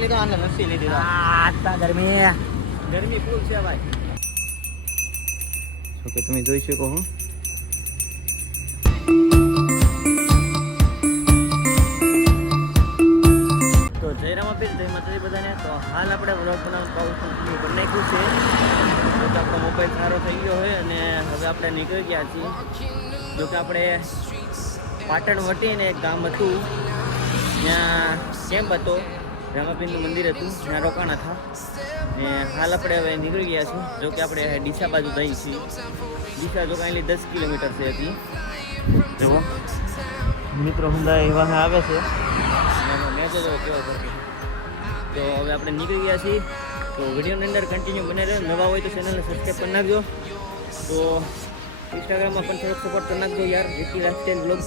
લીધો આને લસ્સી લીધી આટલા ગરમી ફૂલ છે ભાઈ. જો કે તમે જોઈ શકો હો. તો જય રામાપીર, જય માતાજી બધાને. તો હાલ આપણે વ્લોગ બનાવવાનું પાવરફુલ કરી નાખ્યું છે. જો કે આપણો મોબાઈલ સારો થઈ ગયો હોય અને હવે આપણે નીકળી ગયા છીએ. જો કે આપણે પાટણ વટીને એક ગામ હતું, ત્યાં કેમ્પ હતો, રામાપીરનું મંદિર હતું, ત્યાં રોકાણા હતા. ને હાલ આપણે હવે નીકળી ગયા છીએ. જો કે આપણે ડીસા બાજુ જઈએ છીએ. ડીસા જો કાંઈ 10 કિલોમીટર છે હતી. જુઓ મિત્રો હુંદા એવા આવે છે, મેં તો કેવો કરતી. તો હવે આપણે નીકળી ગયા છીએ. તો વિડીયોની અંદર કન્ટિન્યુ બને રહ્યો. નવા હોય તો ચેનલને સબસ્ક્રાઈબ કરી નાખજો. તો ઇન્સ્ટાગ્રામમાં પણ થોડોક સપોર્ટ કરી નાખજો યાર. જેટલી લાઇફસ્ટાઈલ બ્લોગ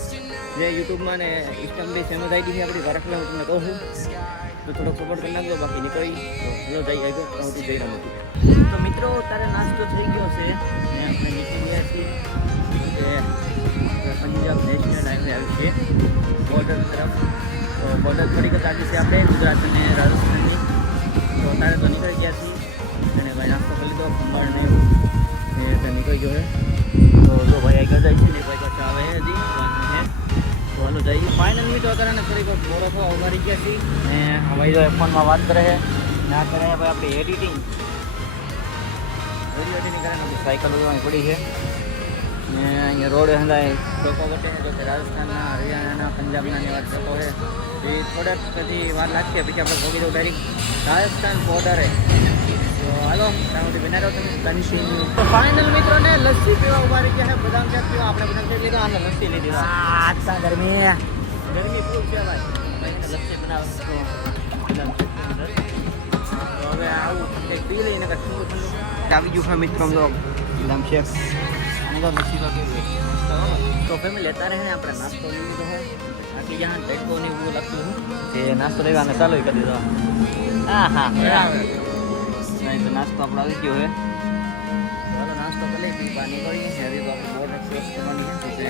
જે યુટ્યુબમાં ને ઇન્સ્ટામાં બી ફેમસ આઈડી છે આપણી વારખલા, હું તમને કહું છું. તો થોડોક સપોર્ટ કરી નાખજો. બાકી નીકળી તો હલો જઈ આવ્યો ત્યાંથી જઈ રહ્યો હતું. તો મિત્રો તારે નાસ્તો થઈ ગયો છે ને આપણે નીકળી ગયા છીએ. પંજાબ નેશનલ હાઈવે આવ્યું છે બોર્ડર તરફ. તો બોર્ડર થોડીક જ આગળ છે આપણે ગુજરાત અને રાજસ્થાનની. તો તારે તો નીકળી ગયા છીએ અને ભાઈ નાસ્તો કરી લીધો, ખંભાળ ને એવું એ નીકળી ગયો છે. તો જો ભાઈ આગળ જાય છે ને ભાઈ પાછા આવે હજી વાંધો છે. તો હાલો જઈએ. ફાઇનલ મિત્રો અત્યારે થોડીક બોરો થવા ઉભારી ગયા છીએ ને ભાઈ જો ફોનમાં વાત કરે છે ના કરે ભાઈ આપણી એડિટિંગ વિડીયો એડિટિંગ કરે ને સાયકલ ઉડવાની પડી છે ને અહીંયા રોડ હંધાય લોકો વટે છે. જો કે રાજસ્થાનના, હરિયાણાના, પંજાબના એવા લોકો છે. એ થોડાક પછી વાર લાગશે પછી આપણે ભોગી દઉં ડાયરેક્ટ રાજસ્થાન બોર્ડરે. તો હાલો ત્યાંથી બનાવ્યો તમે કન્ટિન્યુ. તો ફાઇનલ મિત્રોને લસ્સી પીવા ઉભા રહી ગયા છે. બદામ શેક પીવા આપણે બદામ શેક લીધો, આને લસ્સી લીધી. આટલા ગરમી ફૂલ છે ભાઈ. લસ્સી બનાવે તો બદામ શેક તો હવે આવું એક પી લઈને ઠંડુ ઠંડુ આવી ગયું છે મિત્રો. તો બદામ શેક તો ફેમિલી લેતા રહે ને આપણે નાસ્તો લઈ લીધો હોય. બાકી જ્યાં ટેટકો ને એવું લખ્યું એ નાસ્તો લેવાને ચાલુ કરી દીધો. હા હા બરાબર. તો નાસ્તો આપણો આવી ગયો છે. ચાલો નાસ્તો કરી લઈ પી પાણી કરી હવે તો આપણે બોર્ડર ક્રોસ કરવાની છે.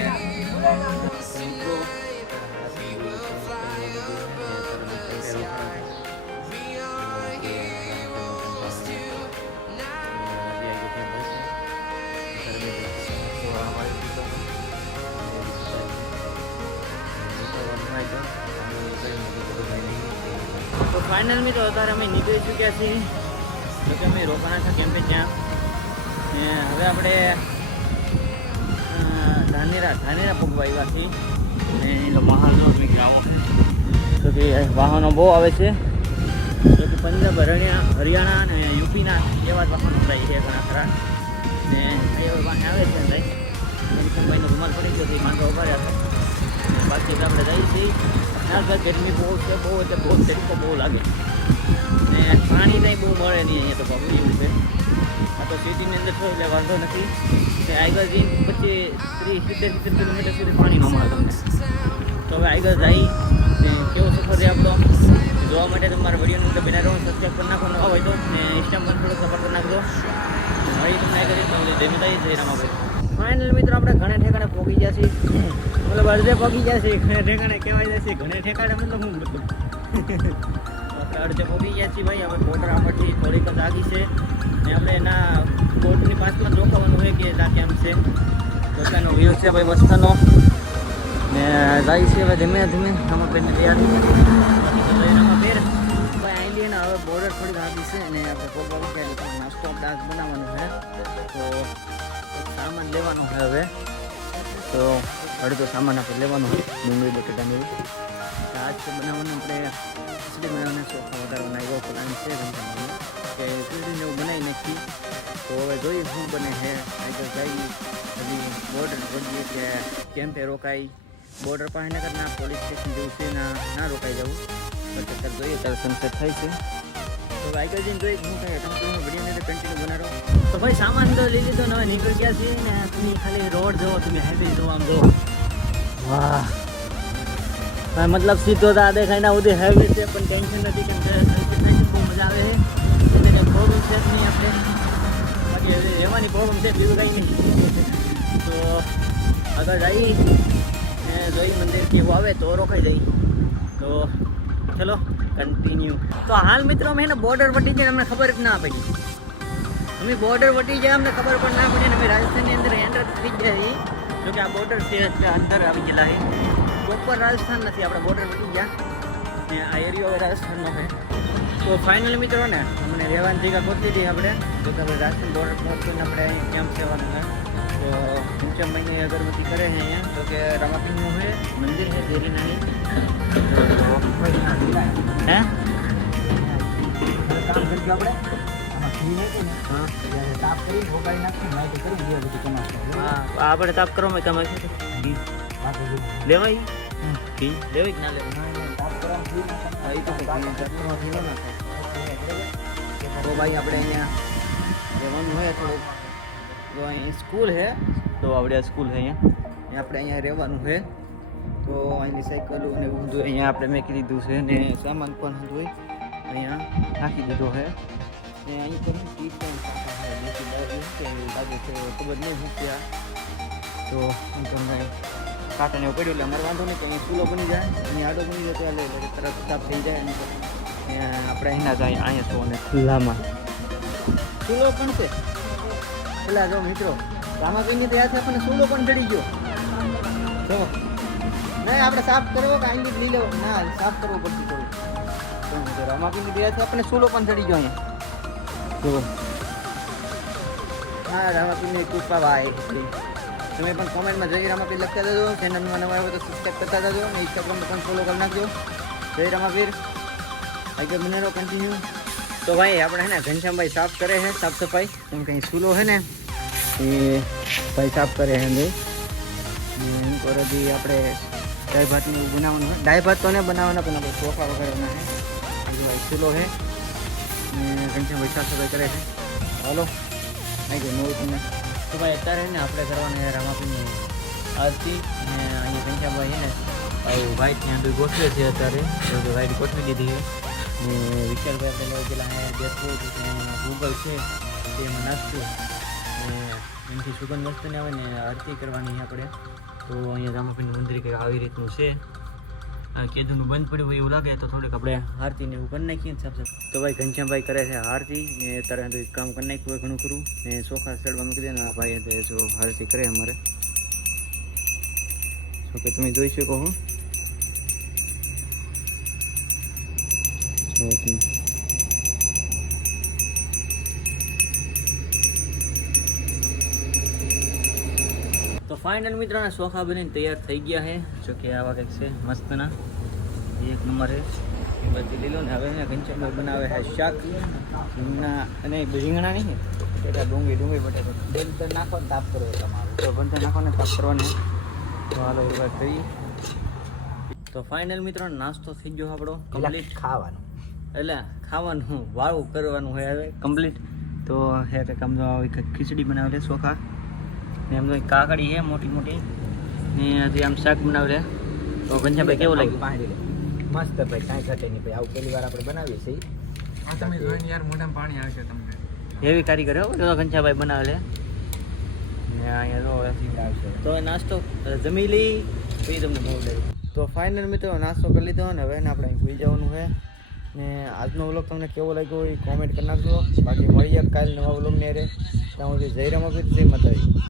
તો ફાઇનલ મિત્રો અત્યારે અમે નીકળી ચૂક્યા છીએ. જો કે અમે રોકાણા હતા કેમ્પે ત્યાં. ને હવે આપણે ધાનેરા પગવા આવ્યા છીએ. ને એનો વાહનો ગામો તો કે વાહનો બહુ આવે છે. જો કે પંજાબ, હરિયાણા અને યુપીના એવા જ વાહનો થાય છે ઘણા ખરા. ને એવા વાહન આવે છે ભાઈ. ભાઈનો રૂમાલ પડી ગયો એ માંગા ઉભા રહ્યા હતા. બાકી તો આપણે જઈએ છીએ. ભાઈ ગરમી બહુ છે, બહુ એટલે બહુ તરીકો બહુ લાગે ને પાણી નહીં બહુ મળે નહીં અહીંયા તો બાબુ એવું છે. આ તો સિટીની અંદર છો એટલે વાંધો નથી કે આગળ જઈને પછી 30-70 કિલોમીટર સુધી પાણી ન મળે તમને. તો હવે આગળ જઈ ને કેવો સફર છે આપણો જોવા માટે તમારા વિડીયોની અંદર બના રહો. સબસ્ક્રાઈબ કરી નાખો, નવા હોય તો ને ઇન્સ્ટામાં પણ થોડો સપોર્ટ કરી નાખજો. હવે તમને આગળ જમીતાઈ જઈ રામાભાઈ. ફાઇનલ મિત્રો આપણે ઘણા ઠેકાણે પહોંચી ગયા છીએ. મતલબ અડધે પહોંચી ગયા છે. ઘણા ઠેકાણે કહેવાય જશે. ઘણા ઠેકાણે મતલબ હું બધું આપણે અડધે પહોંચી ગયા છીએ ભાઈ. હવે બોર્ડર આપણથી થોડીક જ આગી છે ને આપણે એના બોર્ડરની પાસમાં રોકાવાનું હોય કે ત્યાં કેમ છે. પોતાનો વ્યૂ છે ભાઈ મસ્તનો ને જાય છે હવે ધીમે ધીમે રામાપીરને તૈયાર થઈ ગયા. રામાપીર ભાઈ અહીં લઈએ ને હવે બોર્ડર થોડીક આગી છે ને આપણે પગવા ગયા એટલે નાસ્તો આપણે આજ બનાવવાનો છે. તો સામાન લેવાનો છે હવે. તો અડધો સામાન આપણે લેવાનો હોય ડુંગળી બટેટાને એવું. આજ તો બનાવવાનું આપણે ખીચડી બનાવવાના ચોખા વધારવાના એવો પ્લાન છે રમવાનું કે ખીચડીને એવું બનાવી નાખી. તો હવે જોઈએ શું બને છે. આગળ જઈ હજી બોર્ડર પડીએ કે કેમ્પે રોકાઈ. બોર્ડર પાસે ના પોલીસ સ્ટેશન જેવું છે ના રોકાઈ જવું. અત્યારે જોઈએ ત્યારે સનસેટ થાય છે. તો આગળ જઈને જોઈએ શું થાય. તમે વિડીયોને કન્ટિન્યુ બનાવો. તો ભાઈ સામાન તો લઈ લીધો ને હવે નીકળી ગયા છીએ ને તમે ખાલી રોડ જુઓ, તમે હાઈવે જોવા આમ જુઓ. વાહ મતલબ સીધો તો આ દેખાય ના ઉદય હાઈવે છે પણ ટેન્શન નથી કેમ કે બહુ મજા આવે છે. એટલે કંઈ પ્રોબ્લેમ છે જ નહીં આપણે. બાકી રહેવાની પ્રોબ્લેમ છે બીજું કંઈ નહીં. તો આગળ જઈ ને જોઈ મંદિર કેવું આવે તો રોકાઈ જઈ. તો ચલો કન્ટિન્યુ. તો હાલ મિત્રો અમે એને બોર્ડર વટી જાય અમને ખબર જ ના પડી. અમે બોર્ડર વટી જાય અમને ખબર પણ ના પડી ને અમે રાજસ્થાનની અંદર એન્ટર થઈ ગયા છીએ. જો કે આ બોર્ડર છે એટલે અંદર આવી ગયેલા છે. પ્રોપર રાજસ્થાન નથી, આપણે બોર્ડર વટી ગયા ને આ એરિયો રાજસ્થાનનો છે. તો ફાઇનલ મિત્રો ને અમને રહેવાની જગ્યા ગોઠવી હતી આપણે. જો કે આપણે રાજસ્થાન બોર્ડર પહોંચીને આપણે અહીં કેમ્પ સેવાનું છે. તો પંચમભાઈ અગરબત્તી કરે છે અહીંયા. તો કે રામાપીરનું છે મંદિર છે દેરીનાની. હે કામ કરજો આપણે આમાં ઘી નાખી ને હા ત્યારે તાપ કરી ભોગાડી નાખી નાઈ કરી દે બધું કમાશે હા આપણે તાપ કરવામાં તમે ઘી વાતો જો લેવાય ઘી લેવાય કે ના લેવાય? તાપ કરવા ઘી હા એ તો કંઈ ઘી ઘી ન નાખાય. તો ભાઈ આપણે અહીંયા રહેવાનું હોય થોડુંક. તો અહીં સ્કૂલ છે, તો આપણે સ્કૂલ છે અહીંયા આપણે અહીંયા રહેવાનું છે. તો અહીંની સાયકલો ને એવું બધું અહીંયા આપણે મેકી દીધું છે ને સામાન પણ બધું અહીંયા નાખી દીધો છે. ને અહીં તો ટી પણ બાજુ છે ખબર નહીં શું છે આ. તો અહીં તો કાંઈ કાંટાને એવું પડ્યું એટલે અમારે વાંધો નહીં કે અહીં ચૂલો બની જાય, અહીં આડો બની જાય તો એટલે તરત સાફ થઈ જાય. અને આપણે અહીંના જ અહીંયા છો અને ખુલ્લામાં ચૂલો પણ છે. પેલા જો મિત્રો રામાપીરની ત્યાંથી આપણને ચૂલો પણ ચડી ગયો. જો નહીં આપણે સાફ કરવો કે અહીં લઈ લેવો? ના સાફ કરવો પડશે થોડું. રામાપીરની ત્યાંથી આપણને ચૂલો પણ ચડી ગયો અહીંયા. જો હા રામાપીરની કૃપા ભાઈ. તમે પણ કોમેન્ટમાં જય રામાપીર લખતા જજો. ચેનલમાં નવા હોય તો સબસ્ક્રાઈબ કરતા જજો અને ઇન્સ્ટાગ્રામમાં પણ ફોલો કરી નાખજો. જય રામાપીર. આગળ બને રહો કન્ટિન્યુ. તો ભાઈ આપણે હે ને ઘનશ્યામભાઈ સાફ કરે છે, સાફ સફાઈ. કેમ કે ચૂલો છે ને એ ભાઈ સાફ કરે છે અંદર. એમ કરવાથી આપણે દાળ ભાતને એવું બનાવવાનું હોય. દાળ ભાત તો ને બનાવવાના પણ આપણે ચોખા વગેરેના છે. બીજું ભાઈ ચૂલો છે ને ઘનશ્યામભાઈ સાફ સફાઈ કરે છે. હાલો આવી ગયો નવું તમને. તો ભાઈ અત્યારે ને આપણે કરવાના છે રામાપીરની આરતી. અને અહીંયા ઘનશ્યામભાઈ છે ને ભાઈ ત્યાં બી ગોઠવે છે અત્યારે. વાઈટ ગોઠવી દીધી છે. ને વિશાલભાઈ આપણે લેવા ગયેલા અહીંયા બેસવું હતું ત્યાં ગૂગલ છે તેમાં નાખશું. ને એનાથી સુગંધ વસ્તુ ને આવે ને આરતી કરવાની આપણે. તો અહીંયા રામાપીરનું મંદિર કંઈક આવી રીતનું છે. કેદુનું બંધ પડ્યું હોય એવું લાગે તો થોડીક આપણે આરતીને એવું કરી નાખીએ ને સાફ સાફ. તો ભાઈ ઘનશ્યામભાઈ કરે છે આરતી ને અત્યારે તો કામ કરી નાખ્યું હોય ઘણું ખરું. ને ચોખા ચડવા મૂકી દે ને આ ભાઈ જો આરતી કરે અમારે. તો કે તમે જોઈ શકો હો. તો ફાઇનલ મિત્રોના ચોખા બનીને તૈયાર થઈ ગયા છે. જો કે આવા કંઈક છે મસ્તના એક નંબર છે. એ બધી લીલો ને હવે ને ઘનશ્યામભાઈ બનાવે છે શાક રીંગણા અને રીંગણા નહીં બટેટા ડુંગળી બટેટા બંધ નાખો ને તાપ કરો તમારું. તો બંધ નાખો ને તાપ કરવાનો. તો હાલો એ વાત કરીએ. તો ફાઇનલ મિત્રો નાસ્તો થઈ ગયો આપણો કમ્પ્લીટ. ખાવાનું એટલે ખાવાનું વાળું કરવાનું હોય હવે કમ્પ્લીટ. તો હે કંઈક આમ તો આવી ખીચડી બનાવેલી ચોખા ને એમ તો કાકડી છે મોટી મોટી ને હજી આમ શાક બનાવેલે. તો ઘનશ્યામભાઈ કેવું લાગ્યું? પાણી લે મસ્ત ભાઈ કાંઈ ઘટે નહીં ભાઈ. આવું પહેલી વાર આપણે બનાવીએ છીએ. આ તમે જોઈને યાર મોઢામાં પાણી આવશે તમને. એવી કારીગર હો તો ઘનશ્યામભાઈ બનાવેલે. ને અહીંયા આવશે તો નાસ્તો જમી લઈ પછી તમને બહુ લાગ્યું. તો ફાઇનલ મિત્રો નાસ્તો કરી લીધો ને હવે આપણે અહીં સુઈ જવાનું છે. ને આજનો વ્લોગ તમને કેવો લાગ્યો એ કોમેન્ટ કરી નાખજો. બાકી મળીએ કાલે નવા વ્લોગને રે. ત્યાં સુધી જય રામાપીર જય માતાજી.